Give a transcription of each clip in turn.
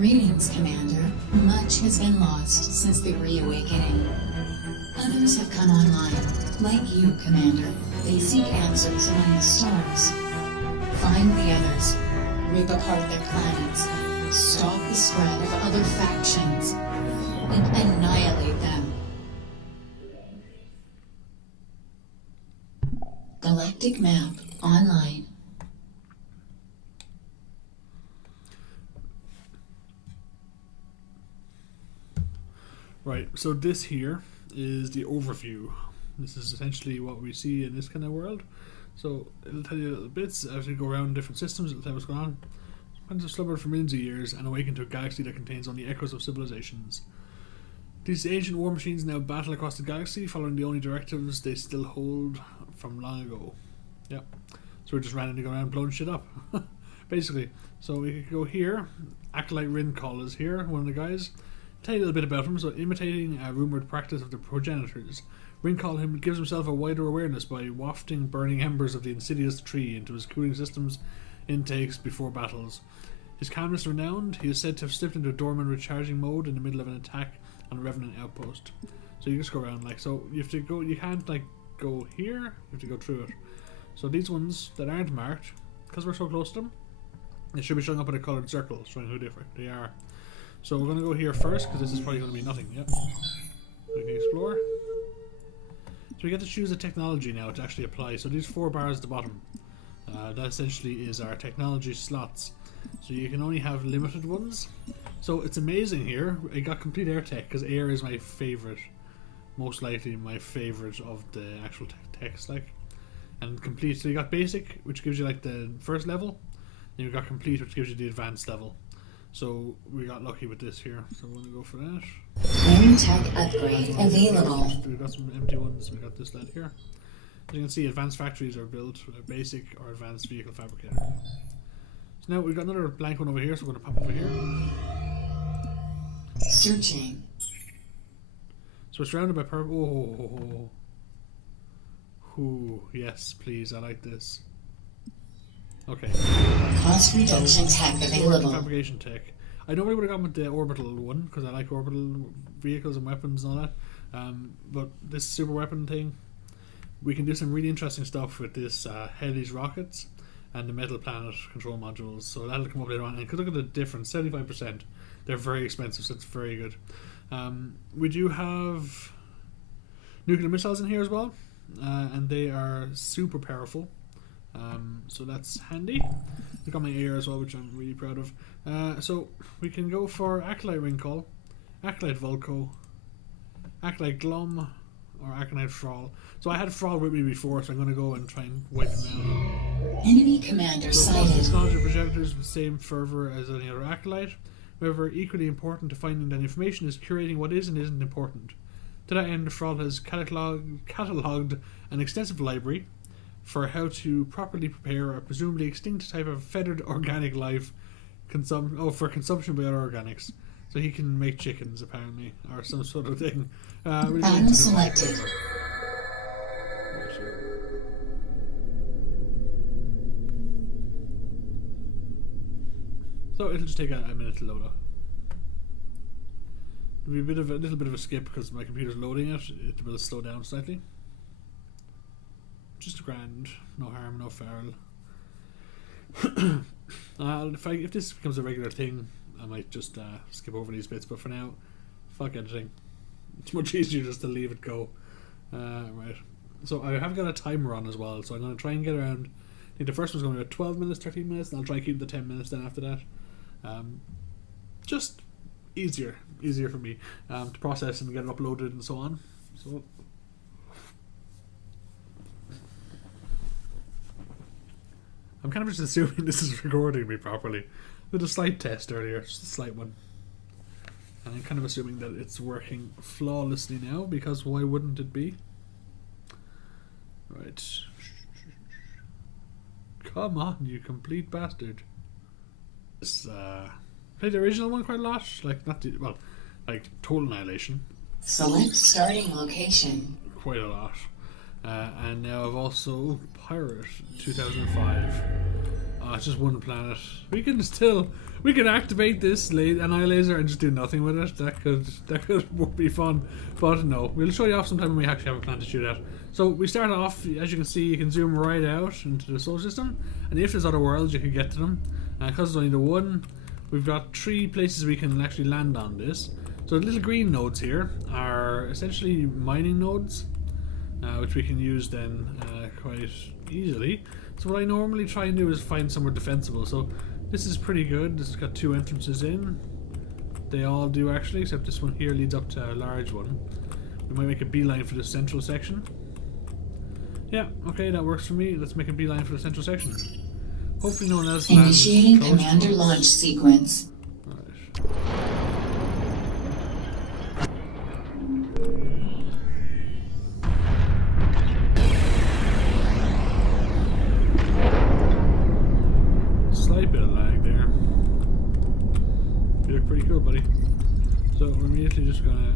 Greetings, Commander. Much has been lost since the reawakening. Others have come online. Like you, Commander, they seek answers among the stars. Find the others, rip apart their planets, stop the spread of other factions, and annihilate them. Galactic map online. Right, so this here is the overview. This is essentially what we see in this kind of world. So it'll tell you little bits as you go around different systems. It'll tell you what's going on. Planets have slumbered for millions of years and awakened to a galaxy that contains only echoes of civilizations. These ancient war machines now battle across the galaxy, following the only directives they still hold from long ago. Yep. So we're just randomly going around blowing shit up, basically. So we could go here. Acolyte Rincall is here, one of the guys. Tell you a little bit about him. So, imitating a rumoured practice of the progenitors, Rincall gives himself a wider awareness by wafting burning embers of the insidious tree into his cooling system's intakes before battles. His calmness renowned, he is said to have slipped into a dormant recharging mode in the middle of an attack on a Revenant outpost. So you just go around so you have to go. You can't go here. You have to go through it. So these ones that aren't marked, because we're so close to them, they should be showing up in a coloured circle, showing who different they are. So we're going to go here first, because this is probably going to be nothing. Yep. We can explore. So we get to choose a technology now to actually apply. So these 4 bars at the bottom, that essentially is our technology slots. So you can only have limited ones. So it's amazing here. I got complete air tech, because air is my favourite. Most likely my favourite of the actual techs, And complete, so you got basic, which gives you the first level. And you got complete, which gives you the advanced level. So we got lucky with this here, so we're going to go for that. New tech upgrade available. We've got some empty ones, we got this lad here. As you can see, advanced factories are built with a basic or advanced vehicle fabricator. So now we've got another blank one over here, so we're going to pop over here. Searching. So it's surrounded by purple. Ooh, yes, please, I like this. Okay. Cost reduction tech available. Fabrication tech. I normally would have gone with the orbital one because I like orbital vehicles and weapons and all that. But this super weapon thing, we can do some really interesting stuff with this Heli's rockets and the metal planet control modules. So that'll come up later on. And look at the difference, 75%. They're very expensive, so it's very good. We do have nuclear missiles in here as well, and they are super powerful. So that's handy. We've got my air as well, which I'm really proud of. So we can go for Acolyte Rincall, Acolyte Volko, Acolyte Glum, or Acolyte Thrall. So I had Thrall with me before, so I'm going to go and try and wipe him out. Enemy commander sighted. Technology projectors with the same fervor as any other Acolyte. However, equally important to finding that information is curating what is and isn't important. To that end, Thrall has catalogued an extensive library for how to properly prepare a presumably extinct type of feathered organic life for consumption by other organics. So he can make chickens, apparently, or some sort of thing. Battle selected. So it'll just take a minute to load up. It'll be a little bit of a skip because my computer's loading it. It will slow down slightly. Just a grand, no harm, no foul. If this becomes a regular thing, I might just skip over these bits. But for now, fuck editing. It's much easier just to leave it go. Right. So I have got a timer on as well, so I'm going to try and get around. I think the first one's going to be about 12 minutes, 13 minutes, and I'll try and keep the 10 minutes then after that. Just easier for me to process and get it uploaded and so on. So I'm kind of just assuming this is recording me properly. I did a slight test earlier, just a slight one. And I'm kind of assuming that it's working flawlessly now, because why wouldn't it be? Right. Come on, you complete bastard. Played the original one quite a lot. Total Annihilation. Select starting location. Quite a lot. And now I've also Pirate 2005. Oh, it's just one planet. We can activate this annihilator and just do nothing with it. That could be fun. But no, we'll show you off sometime when we actually have a planet to shoot at. So we start off, as you can see, you can zoom right out into the solar system, and if there's other worlds, you can get to them. Because it's only the one, we've got 3 places we can actually land on this. So the little green nodes here are essentially mining nodes, which we can use then quite easily. So what I normally try and do is find somewhere defensible. So this is pretty good. This has got 2 entrances in. They all do actually, except this one here leads up to a large one. We might make a beeline for the central section. Yeah, okay, that works for me. Let's make a beeline for the central section. Hopefully no one else lands. Initiating commander launch sequence. Slight bit of lag there. You look pretty cool, buddy. So we're immediately just gonna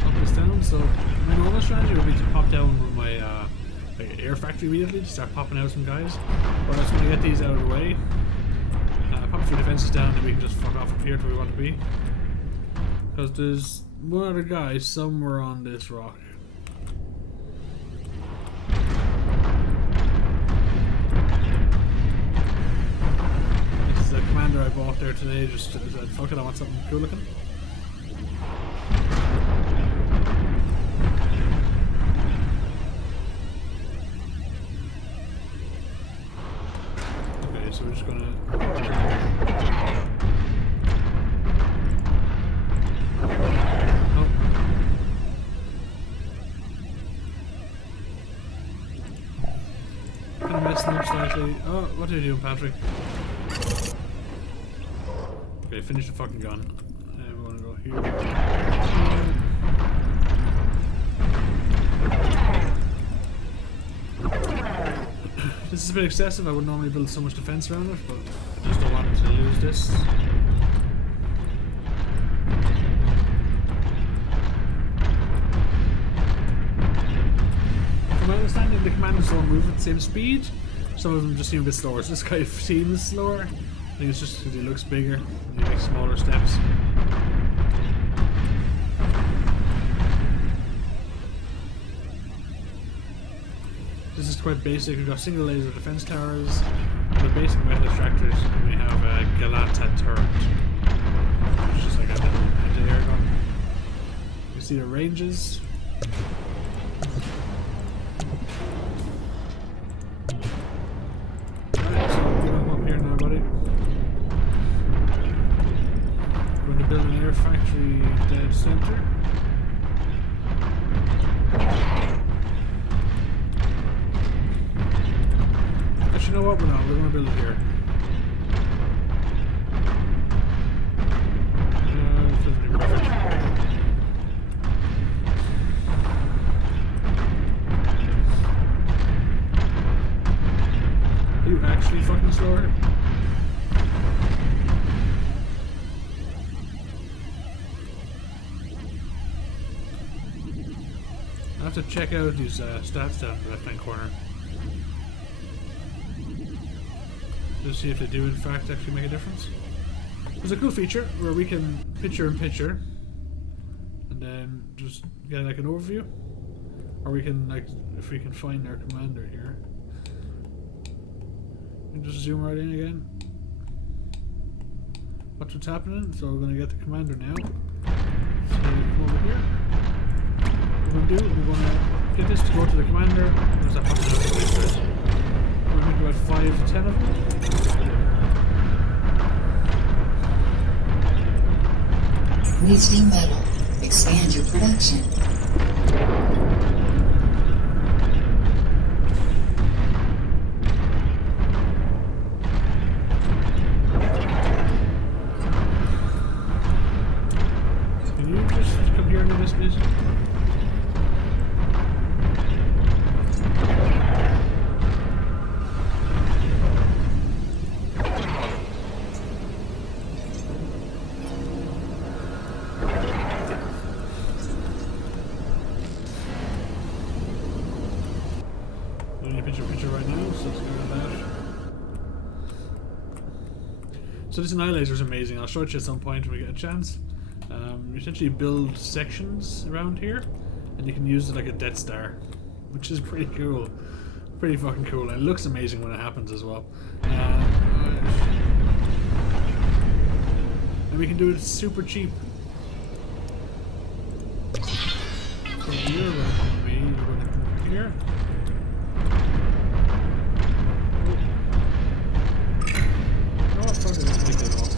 pop this down. So my normal strategy would be to pop down with my air factory immediately to start popping out some guys. But I just want to get these out of the way. Pop a few defenses down, and we can just fuck off up here to where we want to be. Because there's one other guy somewhere on this rock. This is the commander I bought there today. Just said, fuck it, I want something cool looking. Okay, so we're just gonna. Messing up slightly. Oh, what are you doing, Patrick? Okay, finish the fucking gun. And we're gonna go here. This is a bit excessive. I would normally build so much defense around it, but I just don't want to lose this. From my understanding, the commanders don't move at the same speed. Some of them just seem a bit slower. So this guy seems slower. I think it's just because he looks bigger and he makes smaller steps. This is quite basic. We've got single laser defense towers, the basic metal extractors, and we have a Galata turret, which is just like a little anti-air gun. You see the ranges. Alright, so we're going up here now, buddy. We're going to build an air factory dead center. You know what? We're not. We're going to build it here. This doesn't be perfect. Are you actually fucking slower? I have to check out these stats down in the left-hand corner. Just see if they do in fact actually make a difference. There's a cool feature where we can picture-in-picture and then just get like an overview, or we can, like, if we can find our commander here, we can just zoom right in again. Watch what's happening. So we're going to get the commander now. So come over here. What we're going to do, we're going to get this to go to the commander. There's that button out there. We're going to make about 5 to 10 of them. Wasting metal. Expand your production. Can you just come here into this, please? So this annihilator is amazing. I'll show it to you at some point when we get a chance. You essentially build sections around here, and you can use it like a Death Star, which is pretty cool. Pretty fucking cool. And it looks amazing when it happens as well. And we can do it super cheap. So you're going to come over here. Oh, fuck it, let's take that off.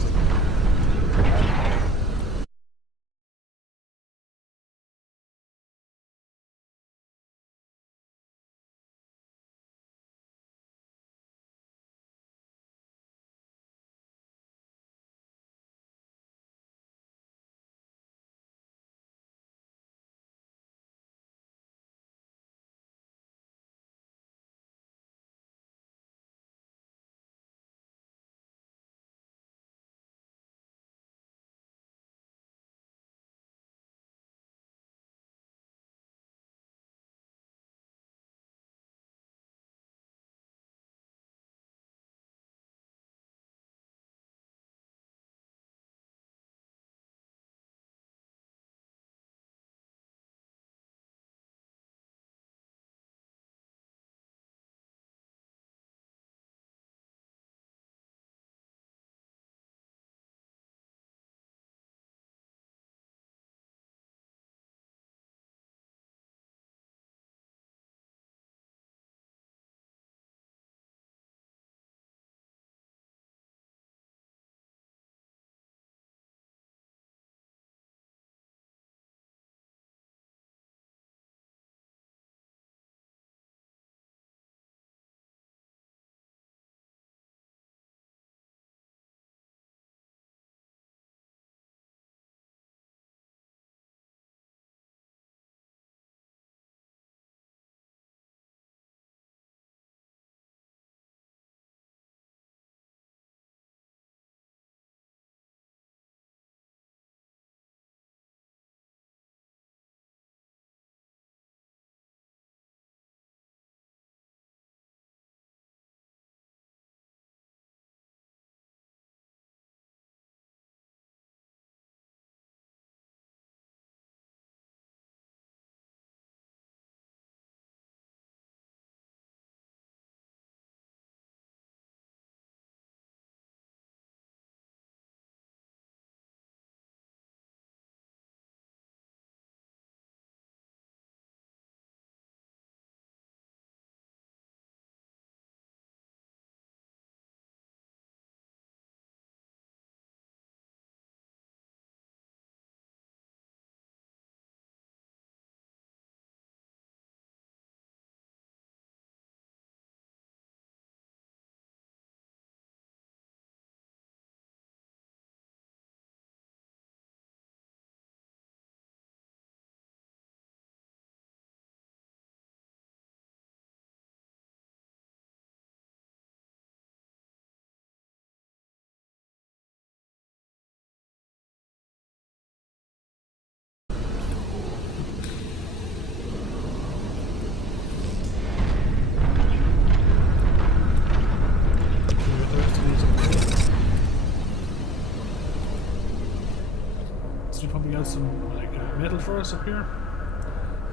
Pumping out some like metal for us up here,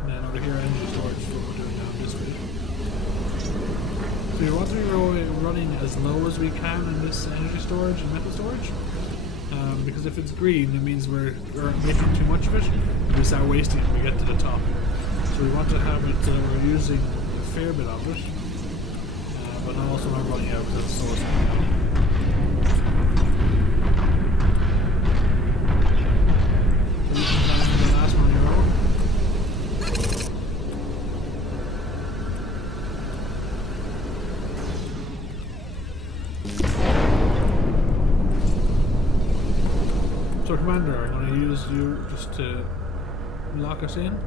and then over here energy storage is what we're doing now this way. So we want to be running as low as we can in this energy storage and metal storage, because if it's green it means we're making too much of it and we start wasting it when we get to the top. So we want to have it we're using a fair bit of it, but also not running out because it's so small. So Commander, I'm going to use you just to lock us in.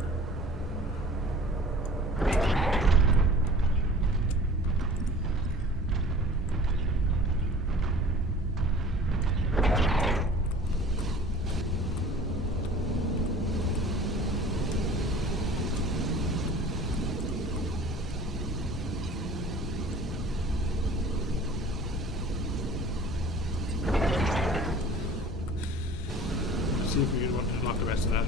the rest of that.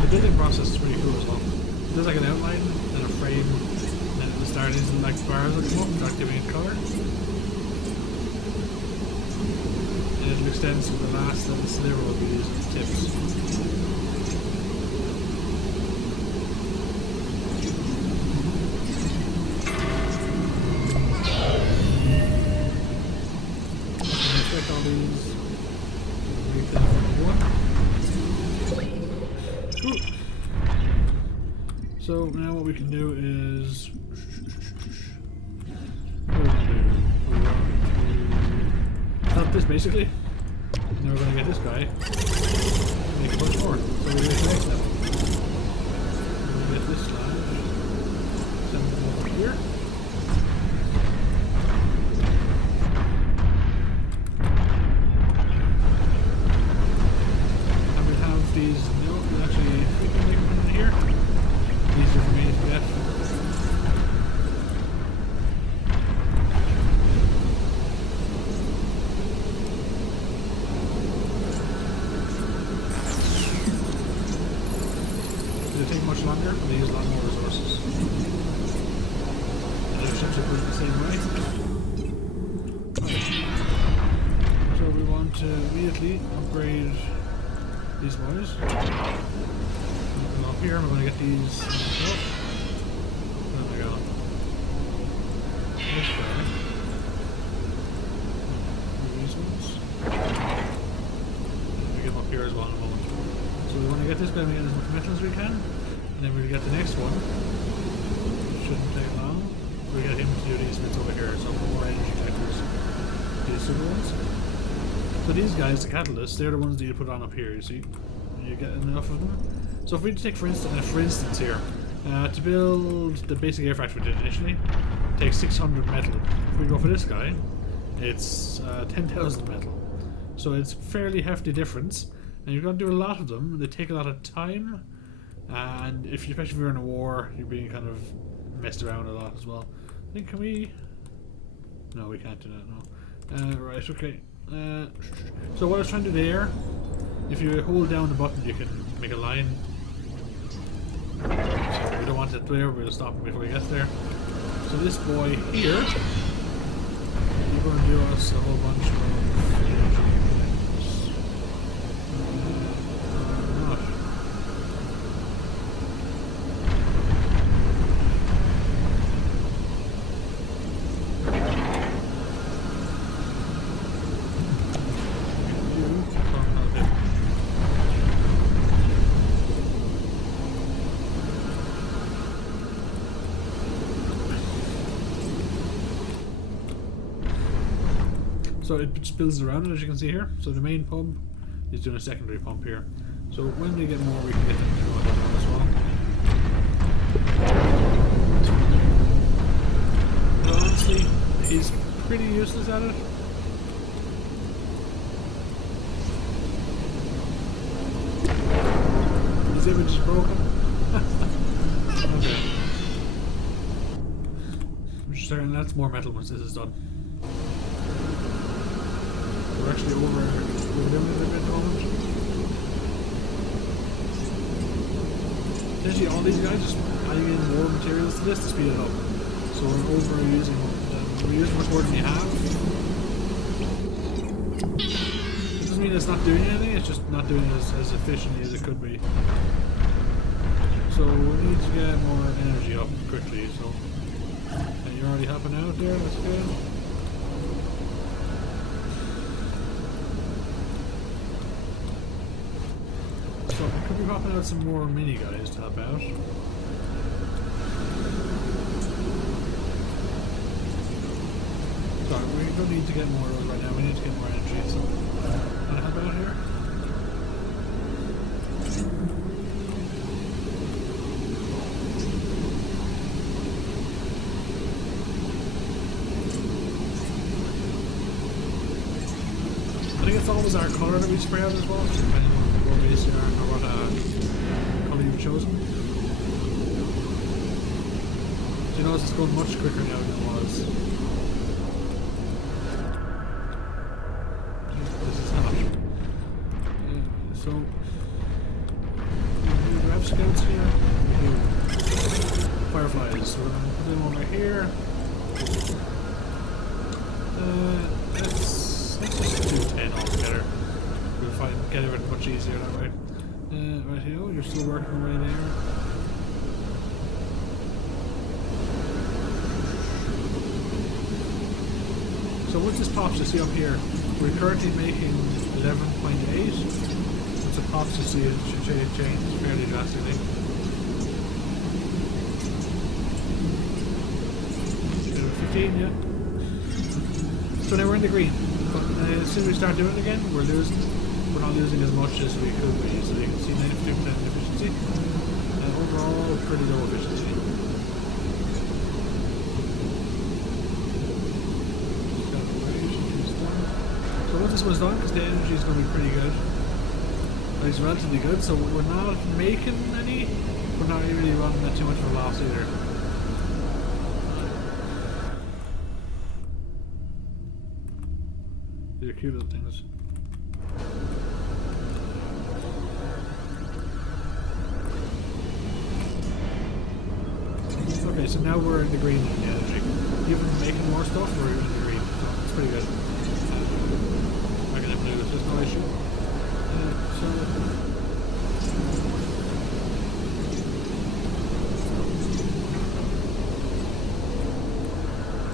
The building process is pretty cool as well. There's like an outline and a frame, and then at the start these like bars that come up, start giving it colour. And it'll extend to the last little sliver will be these tips. All these. Ooh. So now what we can do is stop this basically. Now we're gonna get this guy. Make a bunch more. So we're gonna get the next level. We're gonna get this guy. Send him over here. These, no, actually, we can make one in here. These are for me to get. They take much longer, and they use a lot more resources. And their ships are pushed the same way. So we want to immediately upgrade these boys. Up here, we're going to get these. Oh. Where am I going? This guy. These ones. We get them up here as well in a moment. So we want to get this guy, we get as much metal as we can, and then we'll get the next one. Shouldn't take long. We get him to do these bits over here, so more energy collectors. These super ones. So these guys, the catalysts, they're the ones that you put on up here, you see? You get enough of them. So if we take for instance here, to build the basic aircraft we did initially, it takes 600 metal. If we go for this guy, it's 10,000 metal. So it's a fairly hefty difference, and you've got to do a lot of them. They take a lot of time, and especially if you're in a war, you're being kind of messed around a lot as well. I think, can we... No, we can't do that, no. Right, okay. So what I was trying to do there, if you hold down the button you can make a line. So we don't want it there, we're going to stop him before he gets there. So this boy here, he's going to do us a whole bunch of energy. So it just builds around it, as you can see here. So the main pump is doing a secondary pump here. So when we get more, we can get them to go down as well. But honestly, he's pretty useless at it. His image is broken. Okay. Which certain that's more metal once this is done. We're actually over the limit a bit at the moment. Essentially all these guys just adding in more materials to this to speed it up. So we're overusing we're using much more than we have. It doesn't mean it's not doing anything, it's just not doing it as efficiently as it could be. So we need to get more energy up quickly, so and you're already hopping out there, that's good. So we could be popping out some more mini guys to help out. Sorry, we don't need to get more right now, we need to get more energy, so can I help out here? I think it's always our colour that we spray out as well, depending on what base you are or what colour you've chosen. So You notice it's going much quicker now than it was. This is not. So, do we have scouts here? We do. Fireflies. So we're going to put them over here. Let's just do 10 altogether. We'll get it much easier that way. Right here, you're still working away there. So once this pops, you see up here, we're currently making 11.8. Once it pops, you see it should change fairly drastically. 15, yeah. So now we're in the green. But as soon as we start doing it again, we're losing. We're not losing as much as we could be. So you can see 92% efficiency. Overall, pretty low efficiency. So once this one's done, because the energy is going to be pretty good. It's relatively good, so we're not making any. We're not really running that too much of a loss either. These are cute little things. Okay, so now we're in the green in the energy. Even making more stuff, we're in the green. So it's pretty good. I can have blue, there's no issue.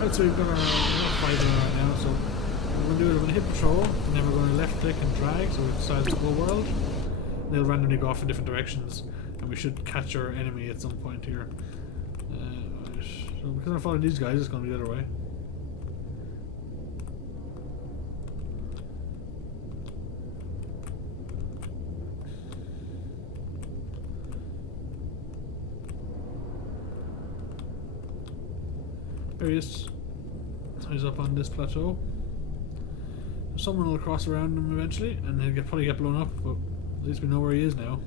Right, so we've got our fighter right now, so what we're going to do is we're going to hit patrol, and then we're going to left click and drag, so we decide the whole world. They'll randomly go off in different directions, and we should catch our enemy at some point here. So because I'm following these guys, it's going to be the other way. There he is. He's up on this plateau. Someone will cross around him eventually, and he'll probably get blown up, but at least we know where he is now.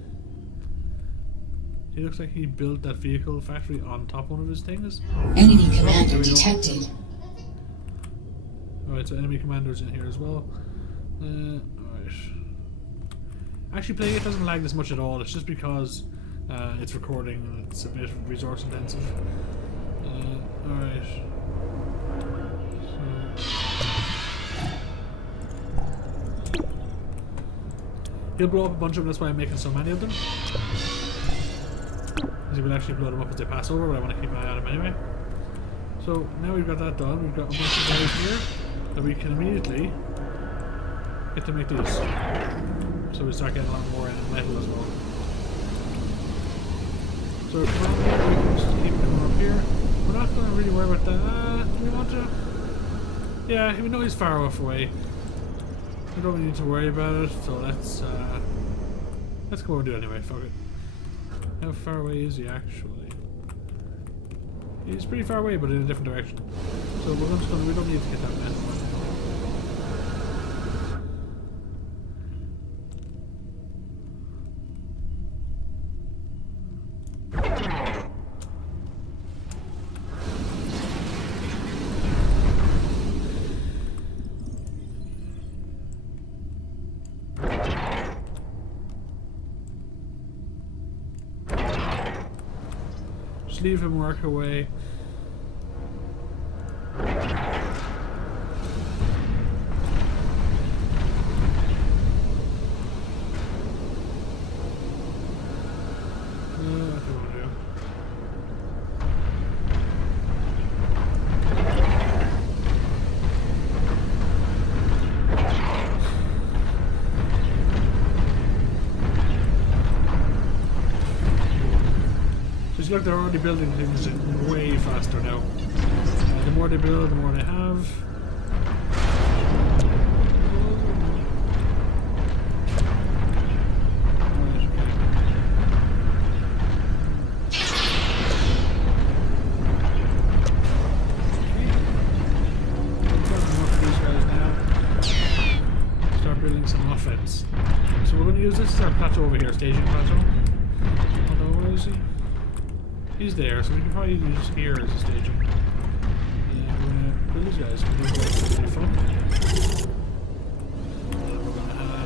He looks like he built that vehicle factory on top of one of his things. Enemy commander detected. Alright, so enemy commander's in here as well. Alright. Actually playing it doesn't lag this much at all, it's just because it's recording and it's a bit resource intensive. Alright. So. He'll blow up a bunch of them, that's why I'm making so many of them. Because he will actually blow them up as they pass over, but I want to keep an eye on them anyway. So now we've got that done, we've got a bunch of guys here that we can immediately get to make these. So we start getting a lot more metal as well. So from here we can just keep them up here. We're not going to really worry about that. Do we want to? Yeah, we know he's far enough away. We don't really need to worry about it, so let's go and do it anyway, fuck it. How far away is he actually? He's pretty far away, but in a different direction. So we're just gonna, we don't need to get that man. Leave him work away. Look, they're already building things way faster now. The more they build, the more they have. Start building some offense. So we're going to use this as our plateau over here, staging plateau. Although, where is he? He's there, so we can probably use here as a staging. Yeah, we're gonna build these guys. We're gonna go really fun. And we're gonna have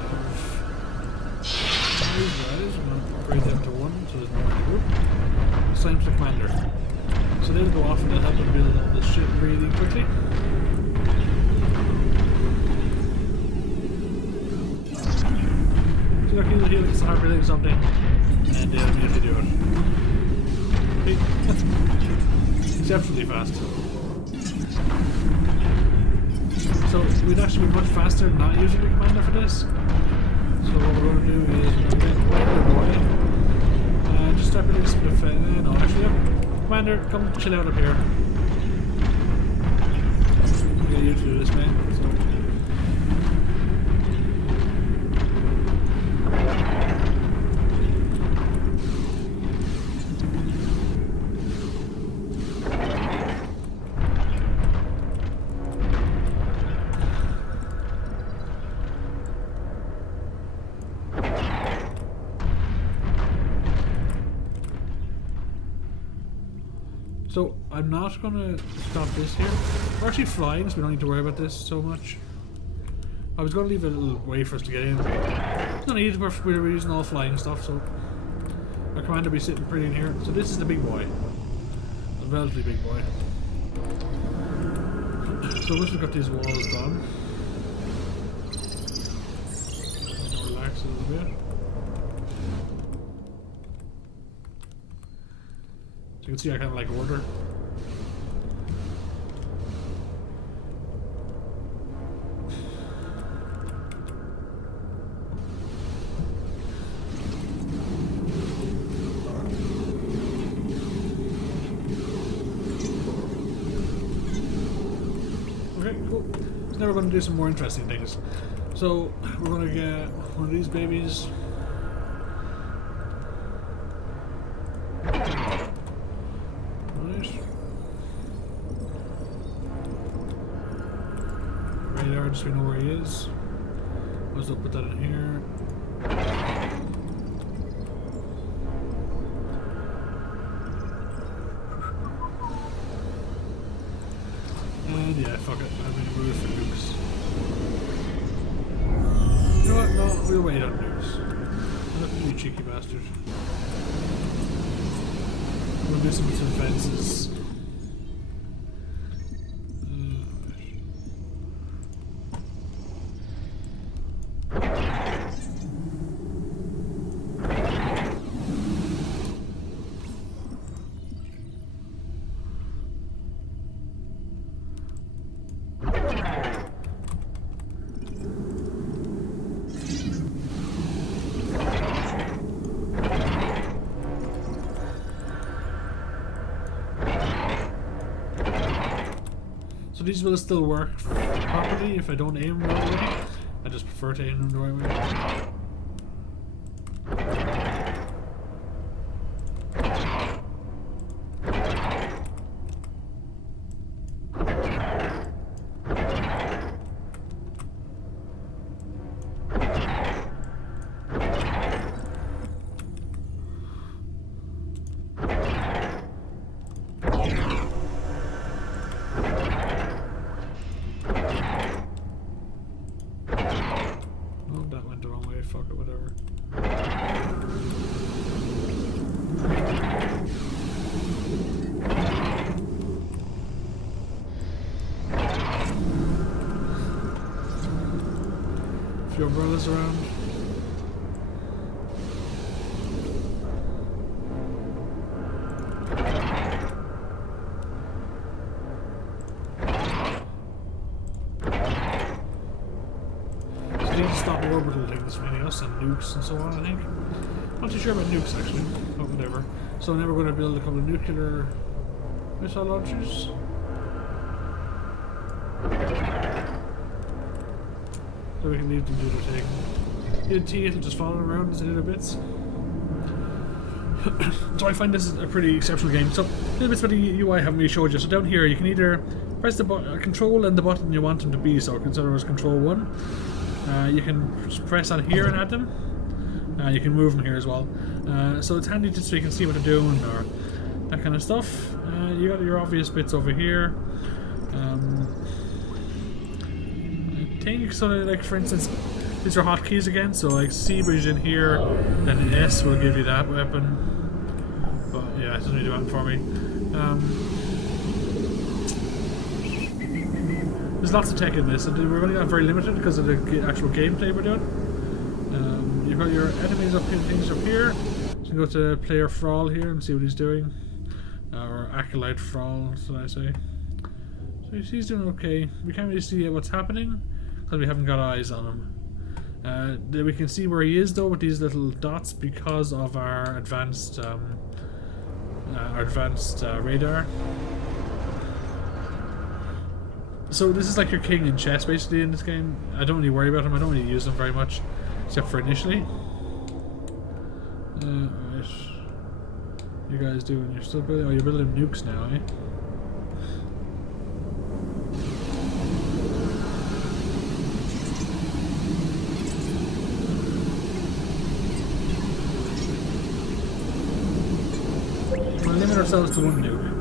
these guys. We're gonna upgrade them to 1, so there's more in the group. Same to commander. So they'll go off and they'll help them build all this shit really quickly. So they're going to heal to start building something, and they'll immediately do it. Okay. Exceptionally fast. So we'd actually be much faster not using the commander for this. So what we're going to do is we're going to get away and just start building some defense. No, actually, no. Commander, come chill out up here. I'll get you to do this, man. So. So I'm not gonna stop this here. We're actually flying, so we don't need to worry about this so much. I was gonna leave a little way for us to get in. It's not easy, we're using all flying stuff, so our commander will be sitting pretty in here. So this is the big boy. A relatively big boy. So once we've got these walls done, relax a little bit. So you can see I kind of like order. Okay, cool. So now we're going to do some more interesting things. So we're going to get one of these babies. Radar, just so we know where he is. Let's put that in here. And yeah, fuck it. I'm gonna move for nukes. You know what? No, we'll wait on nukes. Look at you, cheeky bastard. We'll do some fences. So these will still work properly if I don't aim the right way. I just prefer to aim them the right way. Fuck it, whatever. If your brother's around. Stop orbital things between us and nukes and so on, I think. Not too sure about nukes actually, but whatever. So now we're going to build a couple of nuclear missile launchers. So we can leave them do their thing. TNT, it'll just follow around as little bits. So I find this is a pretty exceptional game. So little bits about the UI I haven't really showed you. So down here you can either press the control and the button you want them to be, so consider as control 1. You can press on here and add them. You can move them here as well. So it's handy just so you can see what they're doing, or that kind of stuff. You got your obvious bits over here. I think so. Like for instance, these are hotkeys again. So like C bridge in here, and an S will give you that weapon. But yeah, it doesn't really do anything for me. There's lots of tech in this, and we're only very limited because of the actual gameplay we're doing. You've got your enemies up here, things up here. So you can go to player Thrall here and see what he's doing. Or Acolyte Thrall, should I say. So he's doing okay. We can't really see what's happening because we haven't got eyes on him. We can see where he is though with these little dots because of our advanced radar. So this is like your king in chess basically in this game. I don't really worry about him. I don't really use him very much, except for initially. Right. You guys doing? You're still building? Oh, you're building nukes now, eh? We'll limit ourselves to one nuke.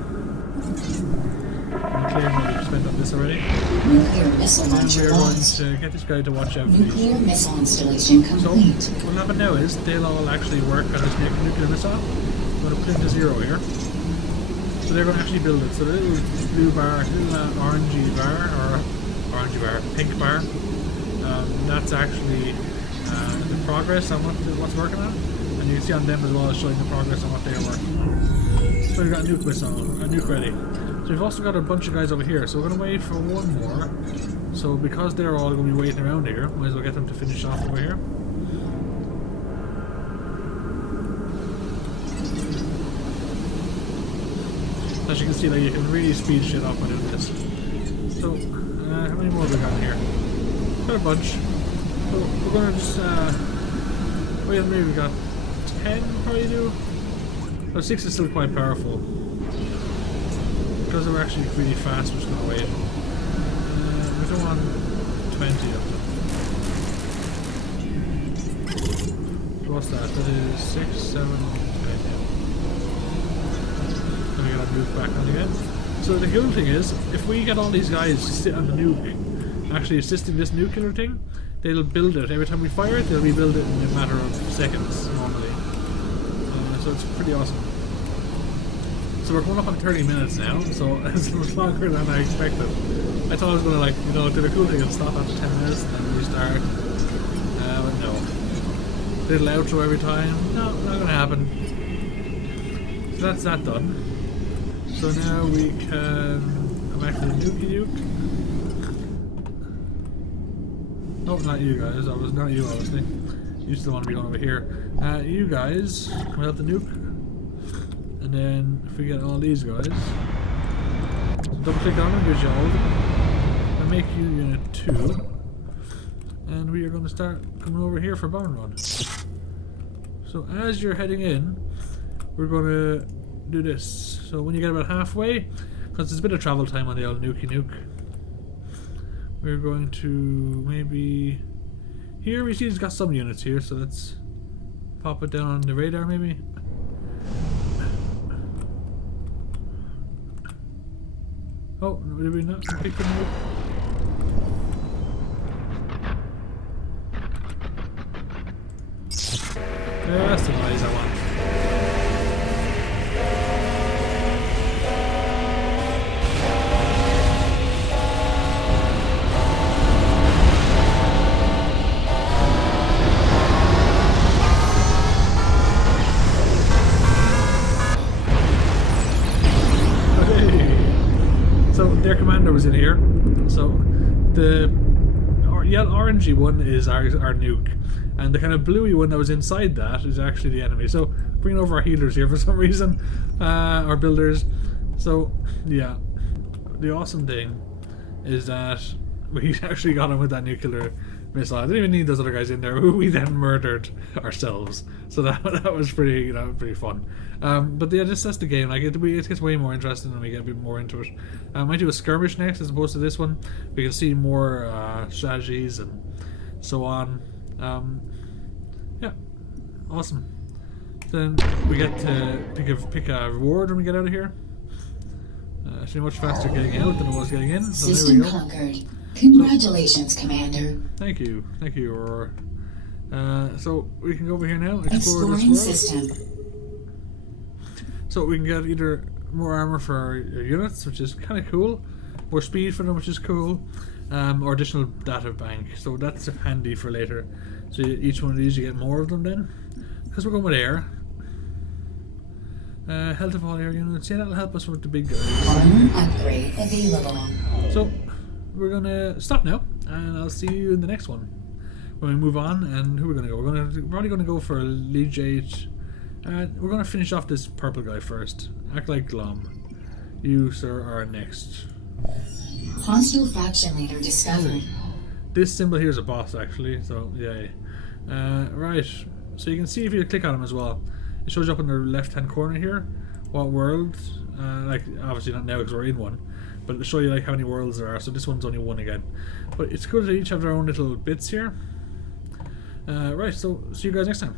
Clear what we've spent on this already. Nuclear missile And launcher we're going lost. to get this guy to watch out for Nuclear these. missile installation So complete. what will happen now is they'll all actually work on this nuclear missile. I'm going to put in the 0 here. So they're going to actually build it. So the little blue bar, little orangey bar, or orangey bar, pink bar, that's actually the progress on what's working on. And you can see on them as well as showing the progress on what they are working on. So we've got a nuke missile, a nuke ready. So we've also got a bunch of guys over here. So we're going to wait for one more. So because they're all going to be waiting around here, might as well get them to finish off over here. As you can see, like, you can really speed shit up by doing this. So, how many more have we got here? Got a bunch. So, we're gonna just, wait, maybe we got 10, probably do. Oh, 6 is still quite powerful. Because we're actually really fast, we're just gonna wait. We don't want 20 of them. So what's that? That is 6, 7, 20. We gotta move back on again. So the cool thing is, if we get all these guys to sit on the nuke, actually assisting this nuclear thing, they'll build it. Every time we fire it, they'll rebuild it in a matter of seconds, normally. So it's pretty awesome. So we're going up on 30 minutes now, so it's much longer than I expected. I thought I was going to, like, you know, do the cool thing and stop after 10 minutes and then restart. But no. Little outro every time. No, not going to happen. So that's that done. So now we can go back to the nuke. Oh, not you guys. That was not you, obviously. You still want to be going over here. You guys, without the nuke. And then if we get all these guys, double click on them, resolve, and make you unit 2. And we are going to start coming over here for bomb run. So as you're heading in, we're going to do this. So when you get about halfway, because there's a bit of travel time on the old nuke, we're going to maybe here. We see it's got some units here, so let's pop it down on the radar maybe. Oh, did we not pick the nuke? Yeah, that's the noise I want. So their commander was in here. So the orangey one is our nuke, and the kind of bluey one that was inside that is actually the enemy. So bringing over our healers here for some reason, our builders. So yeah, the awesome thing is that we actually got him with that nuclear missile. I didn't even need those other guys in there, who we then murdered ourselves. So that was pretty, pretty fun. But yeah, that's the game. Like it gets way more interesting when we get a bit more into it. I might do a skirmish next as opposed to this one. We can see more strategies and so on. Yeah, awesome. Then we get to pick a reward when we get out of here. Actually, much faster getting out than it was getting in. So System there we go. conquered. Congratulations, Commander. Thank you, Aurora. So we can go over here now, explore Exploring this world. system. So we can get either more armor for our units, which is kind of cool, more speed for them, which is cool, or additional data bank. So that's handy for later. So each one of these you get more of them then, because we're going with air. Health of all air units, yeah, that'll help us with the big guys. Armor upgrade available. So we're gonna stop now, and I'll see you in the next one when we move on. And who we're gonna go? We're probably gonna go for Liege 8. We're gonna finish off this purple guy first. Act like Glom. You, sir, are next. Hostile faction leader discovered. This symbol here is a boss, actually. So yay. Right. So you can see if you click on him as well. It shows you up in the left-hand corner here what world. Like obviously not now because we're in one, but it'll show you like how many worlds there are. So this one's only one again. But it's good that they each have their own little bits here. Right. So see you guys next time.